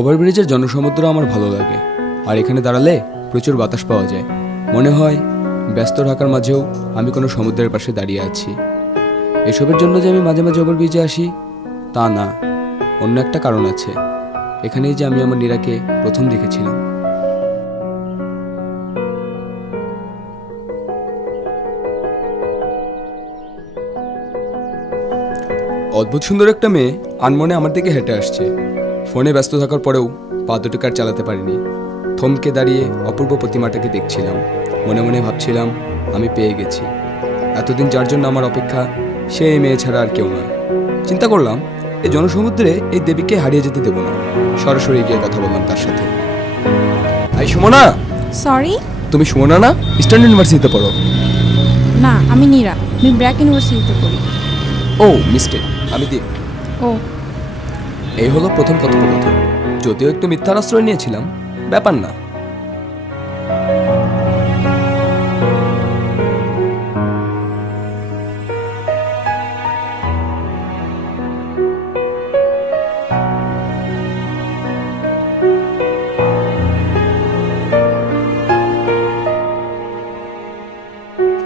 ওভারব্রিজের জনসমুদ্র আমার ভালো লাগে, আর এখানে দাঁড়ালে প্রচুর বাতাস পাওয়া যায়। মনে হয় ব্যস্ত ঢাকার মাঝেও আমি কোনো সমুদ্রের পাশে দাঁড়িয়ে আছি। এসবের জন্য যে আমি মাঝে মাঝে ওভারব্রিজে আসি তা না, অন্য একটা কারণ আছে। এখানেই যে আমি আমার নীরাকে প্রথম দেখেছিলাম। অদ্ভুত সুন্দর একটা মেয়ে আনমনে আমার দিকে হেঁটে আসছে। ফোনে ব্যস্ত থাকার পরেও পা দুটোকে আর চালাতে পারিনি। থমকে দাঁড়িয়ে অপূর্ব প্রতিমাটাকে দেখছিলাম। মনে মনে ভাবছিলাম আমি পেয়ে গেছি। এতদিন যার জন্য আমার অপেক্ষা, সে এই মেয়ে ছাড়া আর কেউ নয়। চিন্তা করলাম এই জনসমুদ্রে এই দেবীকে হারিয়ে যেতে দেব না। সরাসরি গিয়ে কথা বললাম তার সাথে। আই সুমনা। সরি, তুমি সুমনা না? ইস্টার্ন ইউনিভার্সিটিতে পড়ো? না, আমি নীরা, আমি ব্র্যাক ইউনিভার্সিটিতে পড়ি। ও মিস্টেক, আমি দীপ। ও, এই হলো প্রথম কথোপকথন। যদিও একটু মিথ্যার আশ্রয় নিয়েছিলাম, ব্যাপার না।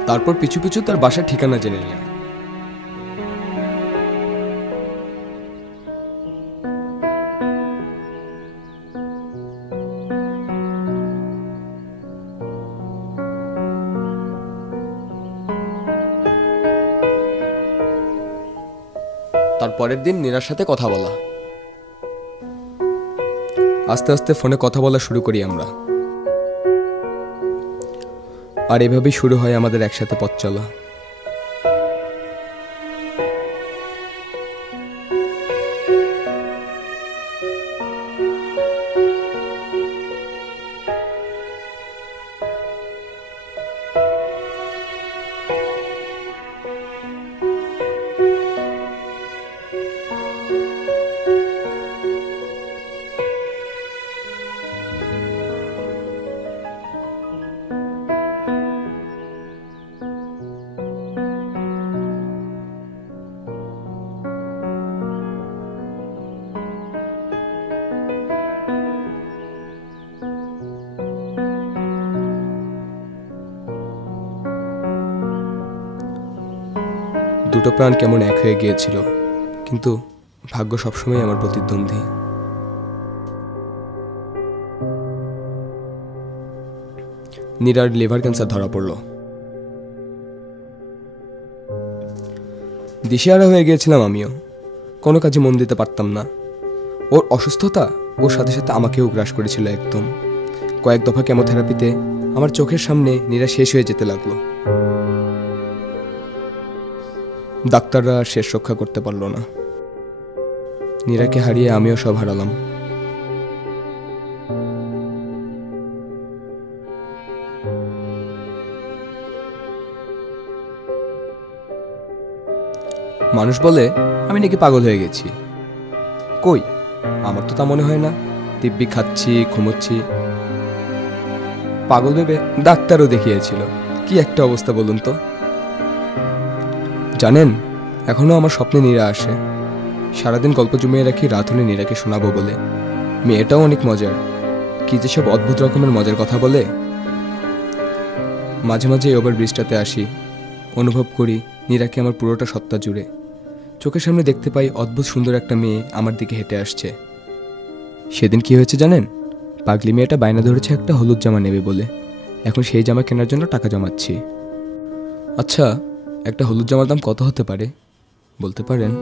তারপর পিছু পিছু তার বাসার ঠিকানা জেনে নিলাম। তার পরের দিন নীরার সাথে কথা বলা। আস্তে আস্তে ফোনে কথা বলা শুরু করি আমরা, আর এভাবেই শুরু হয় আমাদের একসাথে পথ চলা। দুটো প্রাণ কেমন এক হয়ে গিয়েছিল, কিন্তু ভাগ্য সবসময় আমার প্রতিদ্বন্দ্বী। নীরার লিভার ক্যান্সার ধরা পড়ল। দিশেহারা হয়ে গিয়েছিলাম আমিও। কোনো কাজে মন দিতে পারতাম না। ওর অসুস্থতা ওর সাথে সাথে আমাকেও গ্রাস করেছিল একদম। কয়েক দফা কেমোথেরাপিতে আমার চোখের সামনে নীরা শেষ হয়ে যেতে লাগলো। ডাক্তাররা শেষ রক্ষা করতে পারল না। নীরাকে হারিয়ে আমিও সব হারালাম। মানুষ বলে আমি নাকি পাগল হয়ে গেছি। কই, আমার তো তা মনে হয় না। দিব্যি খাচ্ছি, ঘুমোচ্ছি। পাগল ভেবে ডাক্তারও দেখিয়েছিল। কি একটা অবস্থা বলুন তো। জানেন, এখনো আমার স্বপ্নে নীরা আসে। সারাদিন গল্প জমিয়ে রাখি রাত হলে নীরাকে শোনাবো বলে। মেয়েটাও অনেক মজার, কি যেসব অদ্ভুত রকমের মজার কথা বলে। মাঝে মাঝে ওভার ব্রিজটাতে আসি, অনুভব করি নীরাকে আমার পুরোটা সত্তা জুড়ে। চোখের সামনে দেখতে পাই অদ্ভুত সুন্দর একটা মেয়ে আমার দিকে হেঁটে আসছে। সেদিন কি হয়েছে জানেন? পাগলি মেয়েটা বায়না ধরেছে একটা হলুদ জামা নেবে বলে। এখন সেই জামা কেনার জন্য টাকা জমাচ্ছি। আচ্ছা, একটা হলুদ জামার দাম কত হতে পারে বলতে পারেন?